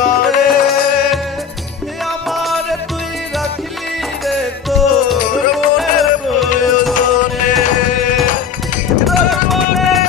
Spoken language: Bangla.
তোর মনে প্রয়োজনে তোর মনে